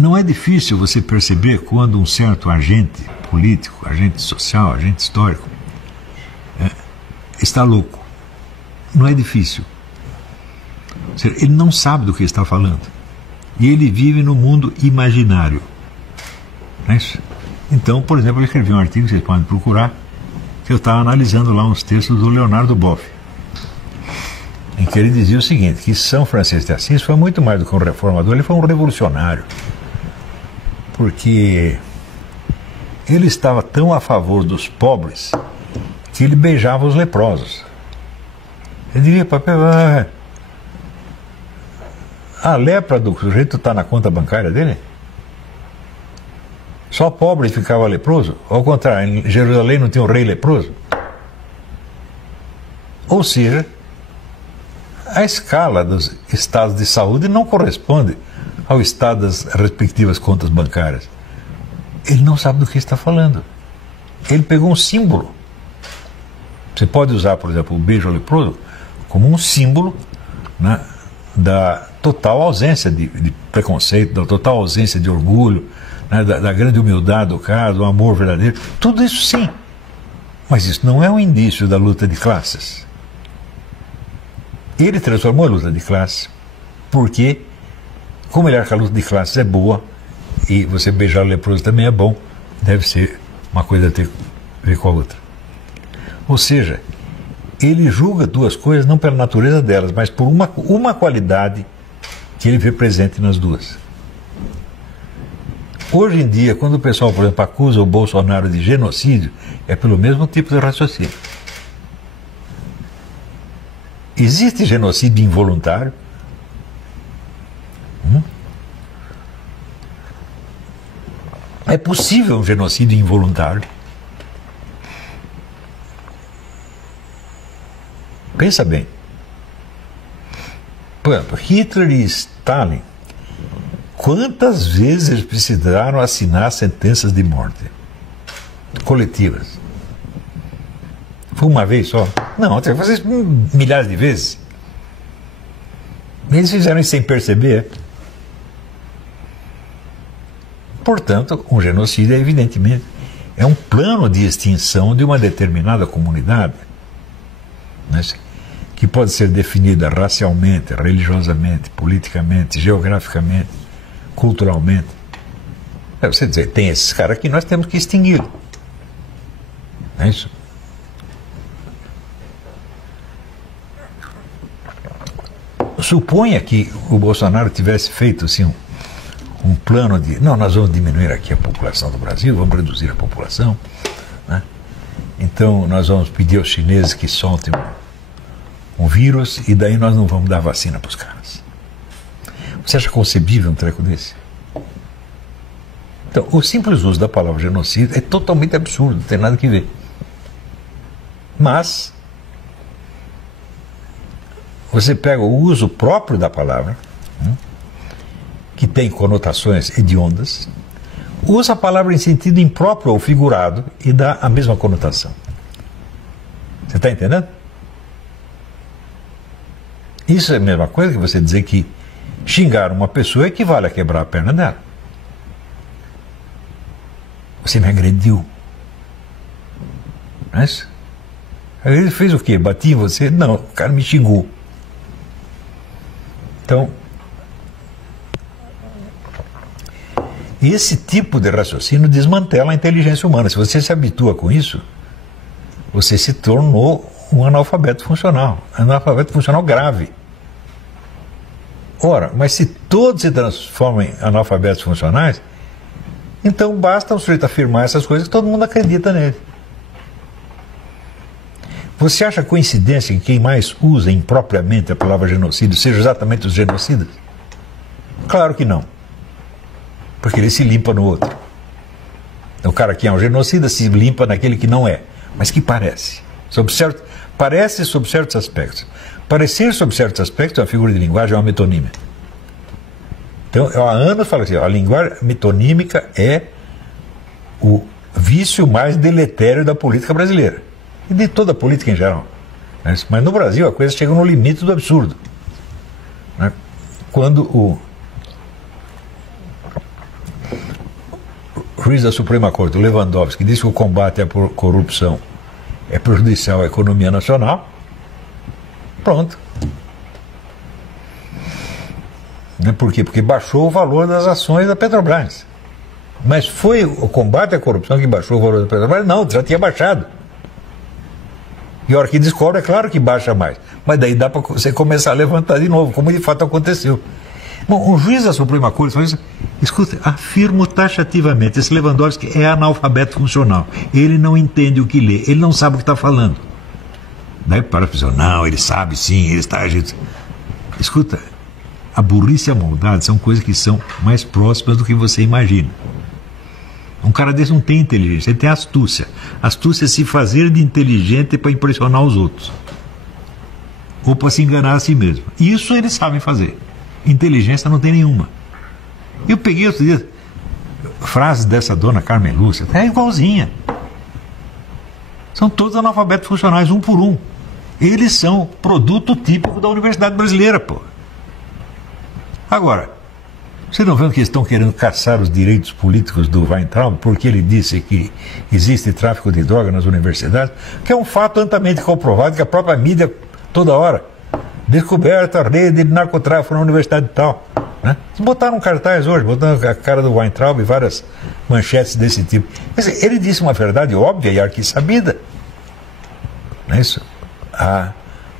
não é difícil você perceber quando um certo agente político, agente social, agente histórico, está louco. Não é difícil. Ou seja, ele não sabe do que está falando. E ele vive no mundo imaginário. Não é isso? Então, por exemplo, eu escrevi um artigo, vocês podem procurar, que eu estava analisando lá uns textos do Leonardo Boff, em que ele dizia o seguinte, que São Francisco de Assis foi muito mais do que um reformador, ele foi um revolucionário. Porque ele estava tão a favor dos pobres que ele beijava os leprosos. Ele dizia, a lepra do sujeito está na conta bancária dele? Só pobre ficava leproso? Ao contrário, em Jerusalém não tinha um rei leproso? Ou seja, a escala dos estados de saúde não corresponde ao estado das respectivas contas bancárias. Ele não sabe do que está falando. Ele pegou um símbolo. Você pode usar, por exemplo, o beijo ao leproso como um símbolo, né, da total ausência de preconceito, da total ausência de orgulho, né, da grande humildade do caso, do amor verdadeiro. Tudo isso sim. Mas isso não é um indício da luta de classes. Ele transformou a luta de classes porque, como ele acha que a luta de classes é boa, e você beijar o leproso também é bom, deve ser uma coisa a ter a ver com a outra. Ou seja, ele julga duas coisas não pela natureza delas, mas por uma qualidade que ele vê presente nas duas. Hoje em dia, quando o pessoal, por exemplo, acusa o Bolsonaro de genocídio, é pelo mesmo tipo de raciocínio. Existe genocídio involuntário? É possível um genocídio involuntário? Pensa bem. Por exemplo, Hitler e Stalin, quantas vezes eles precisaram assinar sentenças de morte coletivas? Foi uma vez só? Não, tem que fazer isso milhares de vezes. Eles fizeram isso sem perceber. Portanto, um genocídio, evidentemente, é um plano de extinção de uma determinada comunidade, né, que pode ser definida racialmente, religiosamente, politicamente, geograficamente, culturalmente. Você dizer, tem esses caras aqui, nós temos que extingui-los. Não é isso? Suponha que o Bolsonaro tivesse feito assim um plano de, não, nós vamos diminuir aqui a população do Brasil, vamos reduzir a população, né? Então nós vamos pedir aos chineses que soltem um vírus e daí nós não vamos dar vacina para os caras. Você acha concebível um treco desse? Então, o simples uso da palavra genocídio é totalmente absurdo, não tem nada que ver. Mas você pega o uso próprio da palavra, que tem conotações hediondas, usa a palavra em sentido impróprio ou figurado e dá a mesma conotação. Você está entendendo? Isso é a mesma coisa que você dizer que xingar uma pessoa equivale a quebrar a perna dela. Você me agrediu. Não é isso? Ele fez o quê? Bati em você? Não, o cara me xingou. Então, esse tipo de raciocínio desmantela a inteligência humana. Se você se habitua com isso, você se tornou um analfabeto funcional. Analfabeto funcional grave. Ora, mas se todos se transformam em analfabetos funcionais, então basta o sujeito afirmar essas coisas que todo mundo acredita nele. Você acha coincidência que quem mais usa impropriamente a palavra genocídio seja exatamente os genocidas? Claro que não. Porque ele se limpa no outro. O cara que é um genocida se limpa naquele que não é, mas que parece. Parece sob certos aspectos. Parecer sob certos aspectos é uma figura de linguagem, é uma metonímia. Então, há anos falo assim, a linguagem metonímica é o vício mais deletério da política brasileira. E de toda a política em geral. Mas no Brasil a coisa chega no limite do absurdo. Quando juiz da Suprema Corte, o Lewandowski, que disse que o combate à corrupção é prejudicial à economia nacional, pronto. Por quê? Porque baixou o valor das ações da Petrobras. Mas foi o combate à corrupção que baixou o valor da Petrobras? Não, já tinha baixado. E a hora que descobre, é claro que baixa mais. Mas daí dá para você começar a levantar de novo, como de fato aconteceu. Bom, um juiz da Suprema Corte falou isso. Escuta, afirmo taxativamente, esse Lewandowski é analfabeto funcional. Ele não entende o que lê, ele não sabe o que está falando. Daí para a pessoa, não, ele sabe sim, ele está agindo. Escuta, a burrice e a maldade são coisas que são mais próximas do que você imagina. Um cara desse não tem inteligência, ele tem astúcia. Astúcia é se fazer de inteligente para impressionar os outros. Ou para se enganar a si mesmo. Isso eles sabem fazer. Inteligência não tem nenhuma. Eu peguei outro dia frases dessa dona Carmen Lúcia, é igualzinha. São todos analfabetos funcionais, um por um. Eles são produto típico da Universidade Brasileira, pô. Agora, vocês não vendo que eles estão querendo caçar os direitos políticos do Weintraub porque ele disse que existe tráfico de droga nas universidades, que é um fato amplamente comprovado, que a própria mídia toda hora descoberta a rede de narcotráfico na universidade e tal. Né? Botaram um cartaz hoje, botaram a cara do Weintraub e várias manchetes desse tipo. Mas ele disse uma verdade óbvia e arquissabida. Não é isso? Ah,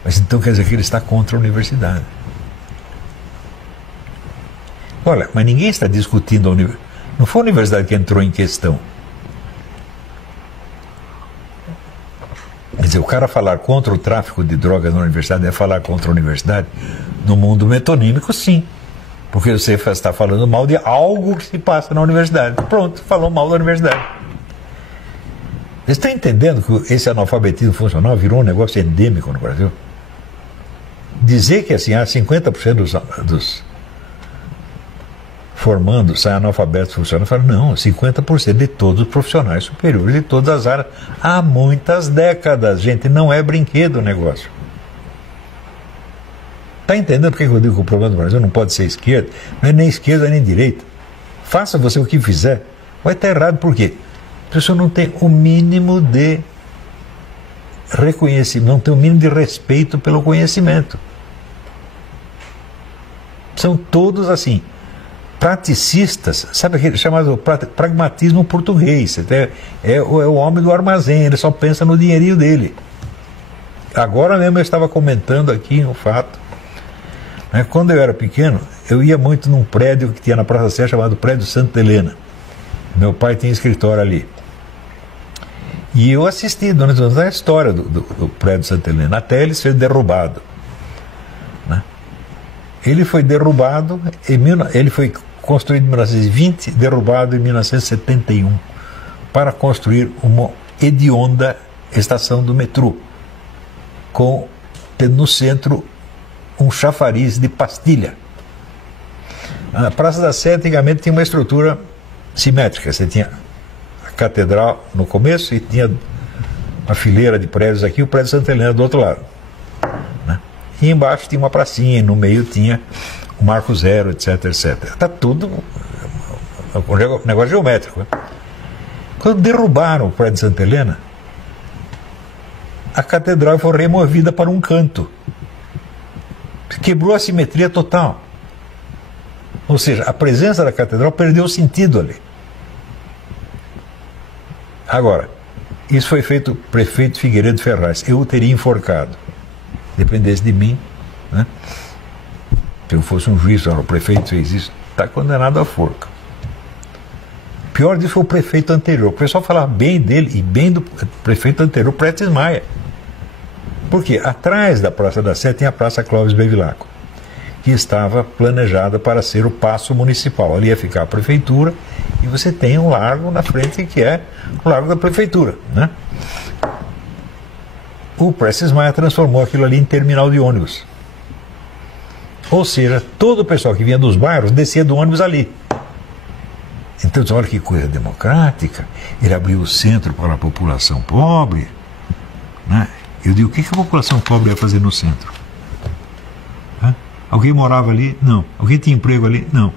mas então quer dizer que ele está contra a universidade. Olha, mas ninguém está discutindo a universidade. Não foi a universidade que entrou em questão. Quer dizer, o cara falar contra o tráfico de drogas na universidade é falar contra a universidade? No mundo metonímico, sim. Porque você está falando mal de algo que se passa na universidade. Pronto, falou mal da universidade. Você está entendendo que esse analfabetismo funcional virou um negócio endêmico no Brasil? Dizer que assim, 50% dos formando saem analfabetos funcionais, fala, não, 50% de todos os profissionais superiores de todas as áreas há muitas décadas, gente, não é brinquedo o negócio. Está entendendo por que eu digo que o problema do Brasil não pode ser esquerda? Não é nem esquerda nem direita. Faça você o que fizer, vai estar errado. Por quê? A pessoa não tem o mínimo de reconhecimento, não tem o mínimo de respeito pelo conhecimento. São todos assim, praticistas, sabe aquele chamado pragmatismo português. É o homem do armazém, ele só pensa no dinheirinho dele. Agora mesmo eu estava comentando aqui um fato. Quando eu era pequeno, eu ia muito num prédio que tinha na Praça Sé chamado Prédio Santa Helena. Meu pai tinha escritório ali. E eu assisti durante a história do Prédio Santa Helena, até ele ser derrubado. Ele foi derrubado, ele foi construído em 1920, derrubado em 1971, para construir uma hedionda estação do metrô, tendo no centro um chafariz de pastilha. A Praça da Sé antigamente tinha uma estrutura simétrica, você tinha a catedral no começo e tinha uma fileira de prédios aqui, o prédio Santa Helena do outro lado. E embaixo tinha uma pracinha, e no meio tinha o Marco Zero, etc, etc. Está tudo um negócio geométrico. Quando derrubaram o prédio de Santa Helena, a catedral foi removida para um canto. Quebrou a simetria total. Ou seja, a presença da catedral perdeu o sentido ali. Agora, isso foi feito pelo prefeito Figueiredo Ferraz. Eu o teria enforcado. Dependesse de mim, né? Se eu fosse um juiz, o prefeito fez isso, está condenado à forca. Pior disso foi o prefeito anterior. O pessoal falava bem dele e bem do prefeito anterior, Prestes Maia. Por quê? Atrás da Praça da Sé tem a Praça Clóvis Bevilacqua, que estava planejada para ser o Paço Municipal. Ali ia ficar a prefeitura e você tem um largo na frente que é o Largo da Prefeitura, né? O Prestes Maia transformou aquilo ali em terminal de ônibus. Ou seja, todo o pessoal que vinha dos bairros descia do ônibus ali. Então, olha que coisa democrática. Ele abriu o centro para a população pobre, né? Eu digo, o que a população pobre ia fazer no centro? Alguém morava ali? Não. Alguém tinha emprego ali? Não.